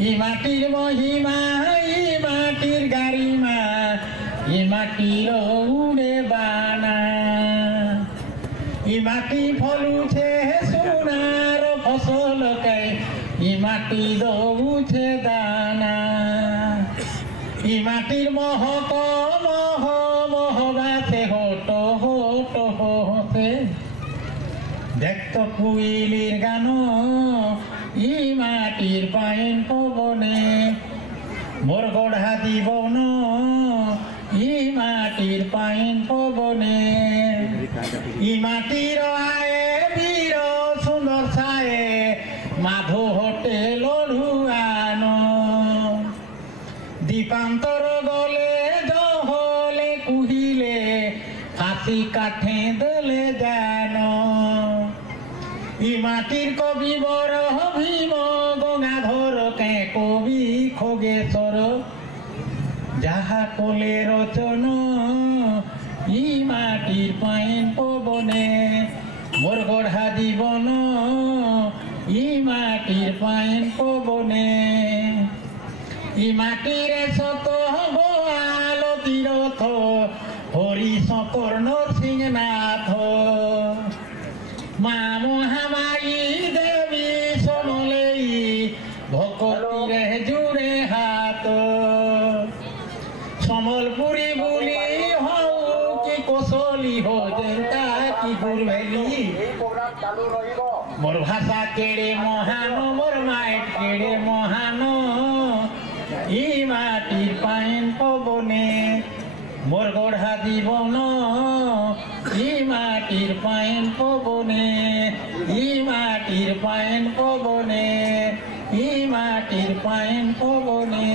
ই মাটির মহিমা ই মাটির গারিমা ই মাটির উড়ে বানা ই মাটি ফলুছে সোনার ফসল কে ই মাটি দৌছে দানা ই মাটির মহক মহ মহবাসে হট হট হতে দেখতো কুইলির গান ই মাটির পাইন পবনে মোর গড়া জীবন ই মাটির পাইন পবনে ই মাটির আয়ে বীর সুন্দর ছায়ে মাধু হটে লড়ুয়ান দীপান্তর গলে দহলে কুহিলে হাসি কাঠে দলে যেন ই মাটির কবি বড় ভীম গঙ্গাধর কে কবি খগেশ্বর যাহা কোলে রচন ই মাটির পাইন পবনে মোর গড়া জীবন ই মাটির পাইন পবনে ই মাটির শত গোয়াল তীরথ হরি শঙ্কর নরসিংহনাথ মা মহামায়ী দেবী সমলেই ভকতিরে জুড়ে হাত সম্বলপুরী বুলি হও কি কোশলী হো যেটা কি গুরভেলি মোর ভাষা কেড়ে মহান মোর মায়ের কেড়ে মহান ই মাটির পাইন পবনে মোর গড়া জীবন ই মাটির পাইন পবনে ই মাটির পাইন পবনে ই মাটির পাইন পবনে